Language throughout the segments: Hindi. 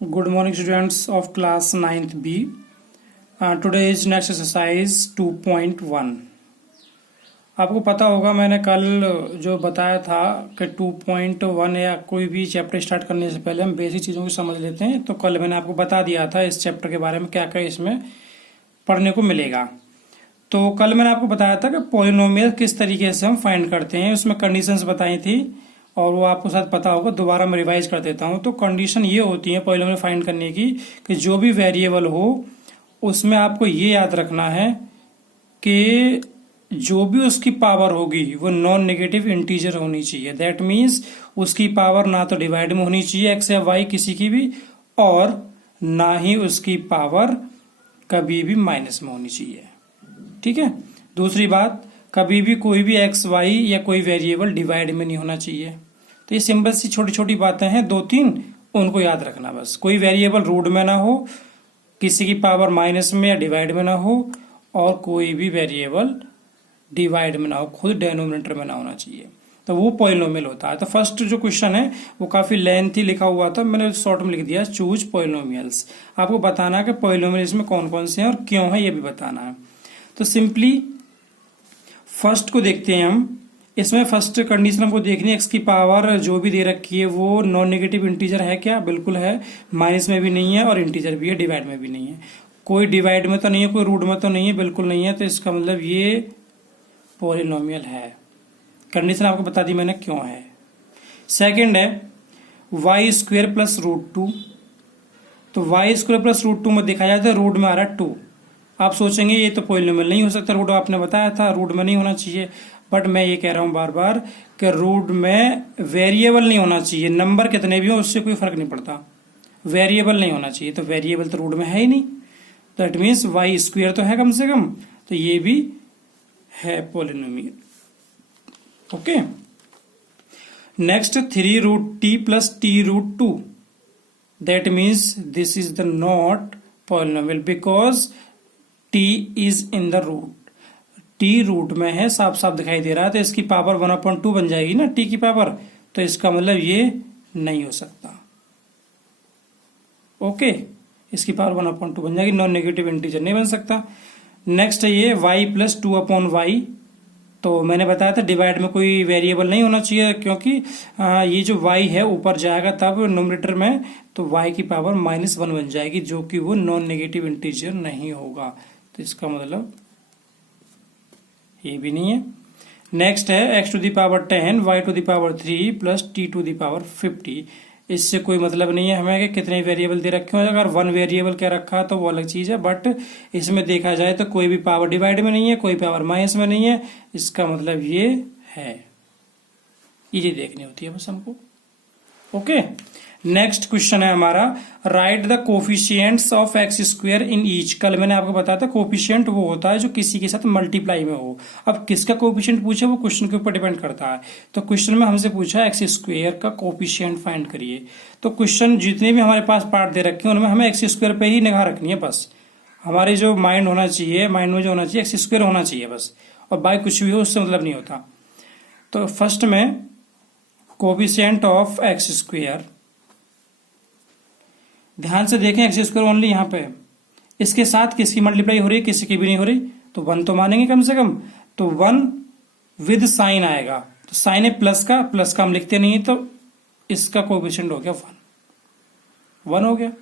Good morning, students of class 9th B. Today is next exercise 2.1. आपको पता होगा मैंने कल जो बताया था कि 2.1 या कोई भी चैप्टर स्टार्ट करने से पहले हम बेसिक चीज़ों को समझ लेते हैं। तो कल मैंने आपको बता दिया था इस चैप्टर के बारे में क्या क्या इसमें पढ़ने को मिलेगा। तो कल मैंने आपको बताया था कि पॉलिनोमियल किस तरीके से हम फाइंड करते हैं, उसमें कंडीशंस बताई थी और वो आपको शायद पता होगा। दोबारा मैं रिवाइज कर देता हूँ। तो कंडीशन ये होती है पॉलिनोमियल फाइंड करने की कि जो भी वेरिएबल हो उसमें आपको ये याद रखना है कि जो भी उसकी पावर होगी वो नॉन नेगेटिव इंटीजर होनी चाहिए। दैट मीन्स उसकी पावर ना तो डिवाइड में होनी चाहिए एक्स या वाई किसी की भी, और ना ही उसकी पावर कभी भी माइनस में होनी चाहिए। ठीक है। दूसरी बात, कभी भी कोई भी एक्स वाई या कोई वेरिएबल डिवाइड में नहीं होना चाहिए। तो ये सिंपल सी छोटी छोटी बातें हैं, दो तीन, उनको याद रखना बस। कोई वेरिएबल रूट में ना हो, किसी की पावर माइनस में या डिवाइड में ना हो, और कोई भी वेरिएबल डिवाइड में ना हो, खुद डेनोमिनेटर में ना होना चाहिए। तो वो पॉलिनोमियल होता है। तो फर्स्ट जो क्वेश्चन है वो काफी लेंथी लिखा हुआ था, मैंने शॉर्ट में लिख दिया चूज पॉलिनोमियल्स। आपको बताना है कि पॉलिनोमियल्स में कौन कौन से हैं और क्यों है ये भी बताना है। तो सिंपली फर्स्ट को देखते हैं हम। इसमें फर्स्ट कंडीशन हमको देखनी है, एक्स की पावर जो भी दे रखी है वो नॉन नेगेटिव इंटीजर है क्या? बिल्कुल है। माइनस में भी नहीं है और इंटीजर भी है, डिवाइड में भी नहीं है। कोई डिवाइड में तो नहीं है, कोई रूट में तो नहीं है, बिल्कुल नहीं है। तो इसका मतलब ये पॉलिनोमियल है। कंडीशन आपको बता दी मैंने क्यों है। सेकंड है y square plus root two. तो y square plus root two में देखा जाए तो रूट में आ रहा है 2। आप सोचेंगे ये तो पॉलिनोमियल नहीं हो सकता, रूट आपने बताया था रूट में नहीं होना चाहिए। बट मैं ये कह रहा हूं बार बार कि रूट में वेरिएबल नहीं होना चाहिए। नंबर कितने भी हो उससे कोई फर्क नहीं पड़ता, वेरिएबल नहीं होना चाहिए। तो वेरिएबल तो रूट में है ही नहीं, दैट मीन्स वाई स्क्वेयर तो है कम से कम। तो ये भी है polynomial. Okay. Next 3√t plus t√2। That means this is the not polynomial because t is in the root. t root में है, साफ साफ दिखाई दे रहा है। तो इसकी पावर 1/2 बन जाएगी ना t की पावर। तो इसका मतलब ये नहीं हो सकता। ओके, इसकी पावर 1/2 बन जाएगी, नॉन नेगेटिव इंटीजर नहीं बन सकता। नेक्स्ट है ये y प्लस 2/y। तो मैंने बताया था डिवाइड में कोई वेरिएबल नहीं होना चाहिए, क्योंकि ये जो y है ऊपर जाएगा तब नोमिनेटर में, तो y की पावर -1 बन जाएगी, जो कि वो नॉन नेगेटिव इंटीजर नहीं होगा। तो इसका मतलब ये भी नहीं है। नेक्स्ट है x to the power 10 y to the power 3 plus t to the power 50। इससे कोई मतलब नहीं है हमें कि कितने वेरिएबल दे रखे हो। अगर वन वेरिएबल क्या रखा तो वो अलग चीज है, बट इसमें देखा जाए तो कोई भी पावर डिवाइड में नहीं है, कोई पावर माइनस में नहीं है। इसका मतलब ये है, ये देखनी होती है बस हमको। ओके। नेक्स्ट क्वेश्चन है हमारा, right the coefficients of x square in each. कल मैंने आपको बताया था कोफिशिएंट वो होता है जो किसी के साथ मल्टीप्लाई में हो। अब किसका कोफिशिएंट पूछा वो क्वेश्चन के ऊपर डिपेंड करता है। तो क्वेश्चन में हमसे पूछा एक्स स्क्वायर का कोफिशिएंट फाइंड करिए। तो क्वेश्चन जितने भी हमारे पास पार्ट दे रखे हैं उनमें हमें एक्स स्क्वायर पे ही निगाह रखनी है बस। हमारी जो माइंड होना चाहिए, माइंड में जो होना चाहिए एक्स स्क्वायर होना चाहिए बस, और बाई कुछ भी हो उससे मतलब नहीं होता। तो फर्स्ट में कोफिशिएंट ऑफ एक्स स्क्वायर, ध्यान से देखें एक्स स्क्वायर ओनली यहाँ पे, इसके साथ किसकी मल्टीप्लाई हो रही है? किसी की भी नहीं हो रही, तो 1 तो मानेंगे कम से कम। तो 1 विद साइन आएगा, तो साइन है प्लस का, प्लस का हम लिखते नहीं, तो इसका कोफिशिएंट हो गया 1 हो गया।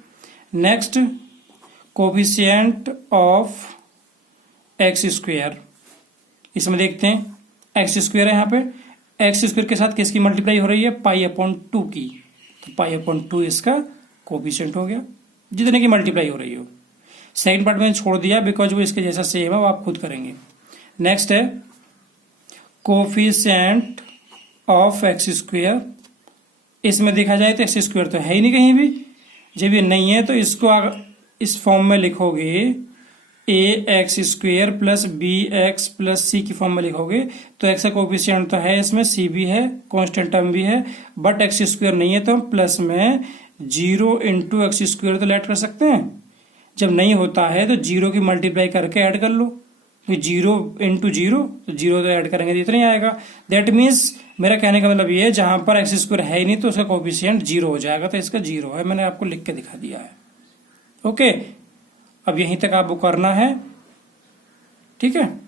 Next coefficient of x square, इसमें देखते हैं एक्स स्क्वायर है यहाँ पे, एक्स स्क्वायर के साथ किसकी मल्टीप्लाई हो रही है? π/2 की। तो π/2 इसका कोफिशिएंट हो गया, जितने की मल्टीप्लाई हो रही हो। सेकंड पार्ट में छोड़ दिया बिकॉज वो इसके जैसा सेम है, वो आप खुद करेंगे। नेक्स्ट है कोफिशिएंट ऑफ एक्स स्क्वायर। इसमें देखा जाए तो एक्स स्क्वायर तो है ही नहीं कहीं भी। जब ये नहीं है तो इसको इस फॉर्म में लिखोगे, ax square plus bx plus c की फॉर्म में लिखोगे तो एक्स का कोफिशिएंट तो है, इसमें c भी है, कांस्टेंट टर्म भी है, बट एक्स स्क्वायर नहीं है। तो हम प्लस में 0 इंटू एक्स स्क्वायर तो ऐड कर सकते हैं। जब नहीं होता है तो 0 की मल्टीप्लाई करके ऐड कर लो। तो 0 इंटू 0, तो 0 तो ऐड करेंगे तो इतना ही आएगा। दैट मीन्स मेरा कहने का मतलब ये है जहां पर एक्स स्क्वायर है ही नहीं तो उसका कोफिशिएंट 0 हो जाएगा, तो इसका 0 है, मैंने आपको लिख के दिखा दिया है। ओके, अब यहीं तक आपको करना है, ठीक है।